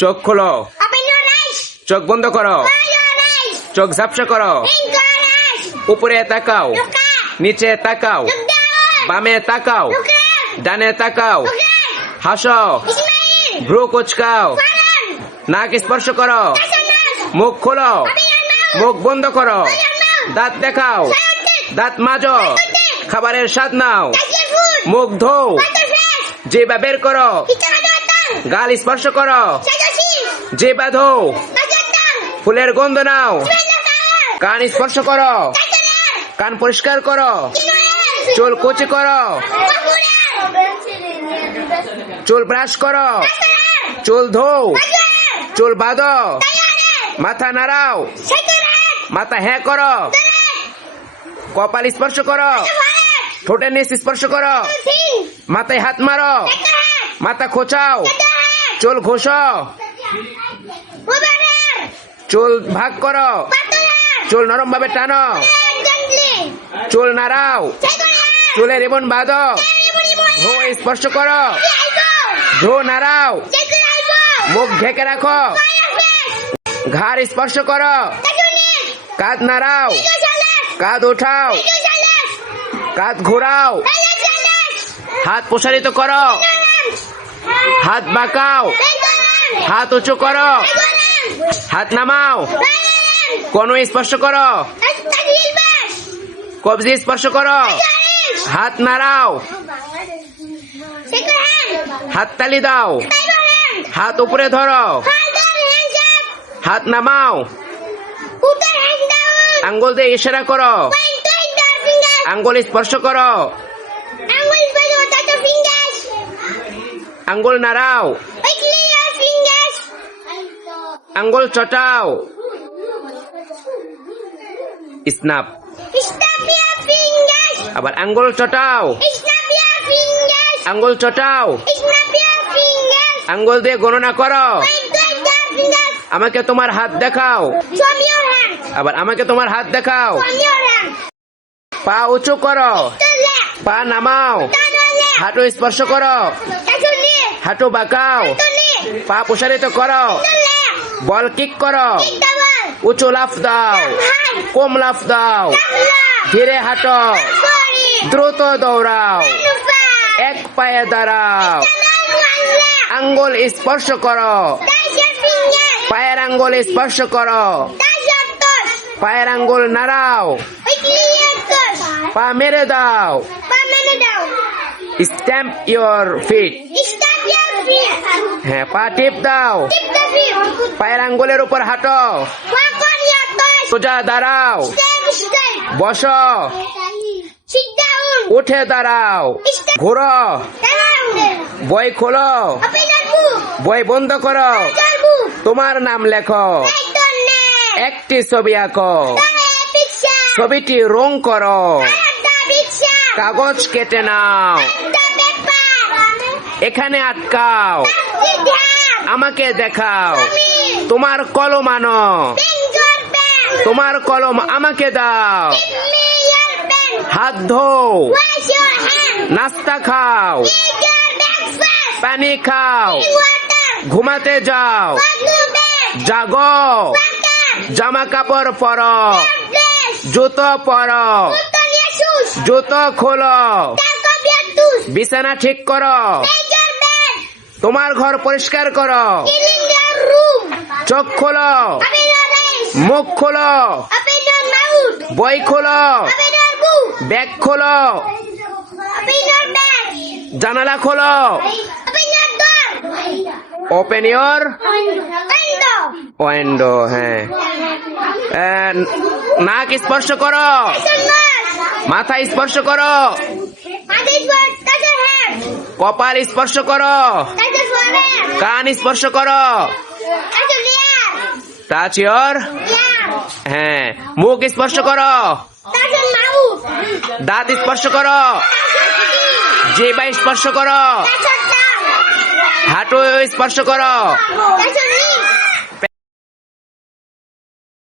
চোখ খোলো, Open your eyes. চোখ বন্ধ করো, Close your eyes. চোখ ঝাপসা করো, Blink your eyes. উপরে তাকাও, Look up. নিচে তাকাও, Look down. বামে তাকাও, Look left. ডানে তাকাও, Look right. হাসো, Smile. ভ্রু কুচকাও, Frown. নাক স্পর্শ করো, Touch your nose. মুখ খোলো, Open your mouth. মুখ বন্ধ করো, Open your mouth. দাঁত দেখাও, Show your teeth. দাঁত মাজো, খাবারের স্বাদ নাও, Touch your food. মুখ ধোও, Wipe your face. জিহ্বা বের করো, Hit your tongue. গাল স্পর্শ করো, Shut your teeth. জিহ্বা ধোও, Touch your tongue. ফুলের গন্ধ নাও, Smell the flower. কান স্পর্শ করো, Touch your hair. কান পরিষ্কার করো, Clean your hands. চুল কুচি করো, Wash your hair. চুল ব্রাশ করো, Wash your hair. চুল ধোও, Wash your hair. চুল বাঁধো, Tie your hair. মাথা নাড়াও, Shake your head. মাথা হ্যাঁ করো, Turn it. কপাল স্পর্শ করো, Your forehead. ঠোঁটের নিচ স্পর্শ করো, Your chin. মাথায় হাত মারো, Shake your head. মাথা খোঁচাও, Shake your head. চুল ঘষো, Move your hair. চুল ভাগ করো, Part your hair. চুল নরম ভাবে টানো, Hair gently. চুল নাড়াও, Shake your hair. চুলে রিবন বাঁধো, Everybody ভ্রু স্পর্শ করো, your elbow. ভ্রু নাড়াও, Shake your elbow. মুখ ঢেকে রাখো, Tie your face. ঘাড় স্পর্শ করো, Touch your knee. কাঁধ নাড়াও, Take your shoulders. কাঁধ উঠাও, Take your shoulders. কাঁধ ঘোরাও, Relax your legs. হাত প্রসারিত করো, Your hands. হাত বাঁকাও, Bend your hands. হাত উঁচু করো, Bend your hands. হাত নামাও, Bend your hands. কোন স্পর্শ করো, Touch your elbows. কবজি স্পর্শ করো, Your wrists. হাত নাড়াও, Shake your hand. হাততালি দাও, Tie your hand. হাত উপরে ধরো, Hold your hands up. হাত নামাও, Put your hands down. আঙ্গুল দিয়ে ইশারা করো, Point to your fingers. আঙ্গুল স্পর্শ করো, Angle is where you touch your fingers. আঙ্গুল নাড়াও, Wiggle your fingers. আঙ্গুল চটাও, স্নাপ, Snap your fingers. আবার আঙ্গুল চটাও, Snap your fingers. আঙ্গুল চটাও, Snap your fingers. আঙ্গুল দিয়ে গণনা করো, Point to your fingers. আমাকে তোমার হাত দেখাও, Show me your hand. আবার আমাকে তোমার হাত দেখাও, Show me your hand. পা উঁচু করো, To left. পা নামাও, Turn your left. হাঁটু স্পর্শ করো, Touch your left. হাঁটু বাঁকাও, To left. পা প্রসারিত করো, To left. বল কিক করো, Kick the ball. উঁচু লাফ দাও, High. কম লাফ দাও, Left left. ধীরে হাঁটো, Sorry. দ্রুত দৌড়াও, Too fast. এক পায়ে দাঁড়াও, Another one left. আঙ্গুল স্পর্শ করো, Touch your fingers. পায়ের আঙ্গুল স্পর্শ করো, Touch your toes. পায়ের আঙ্গুল নাড়াও, Wiggle your toes. পা মেরে দাও, Palm it down. Stamp your feet, Stop your feet. হ্যাঁ পা টিপ দাও, Tip the feet. পায়ের আঙ্গুলের উপর হাঁটো, Walk on your toes. সোজা দাঁড়াও, Stand straight. বসো, Sit down. উঠে দাঁড়াও, ঘোরো, Down. বই খোলো, Open your book. বই বন্ধ করো, Your book. তোমার নাম লেখো, Write your name. একটি ছবি আঁকো, Draw a picture. ছবিটি রং করো, Write the picture. কাগজ কেটে নাও, The paper. এখানে আটকাও, Sit down. আমাকে দেখাও, Me. তোমার কলম আনো, Bring your pen. তোমার কলম আমাকে দাও, Give me your pen. হাত ধোও, Wash your hands. নাস্তা খাও, Eat your breakfast. পানি খাও, Drink water. ঘুমাতে যাও, Go to bed. Jago, Water. জামা কাপড় পরো, Dress. জুতো পরো, Put on your shoes. জুতো খোলো, Take off your shoes. বিছানা ঠিক করো, Make your bed. তোমার ঘর পরিষ্কার করো, Clean your room. চোখ খোলো, Open your eyes. মুখ খোলো, Open your mouth. বই খোলো, Open your book. ব্যাগ খোলো, Open your bag. জানালা খোলো, Open your door. Open your Window. Window, হ্যাঁ নাক স্পর্শ করো, Touch your nose. মাথা স্পর্শ করো, And this one, touch your head. কপাল স্পর্শ করো, Touch your forehead. কান স্পর্শ করো, Touch your ear. Touch your, Yeah. হ্যাঁ মুখ স্পর্শ করো, Touch your mouth. দাঁত স্পর্শ করো, Touch your teeth. জিহ্বা স্পর্শ করো, Touch your tongue. হাঁটু স্পর্শ করো, Touch your knees.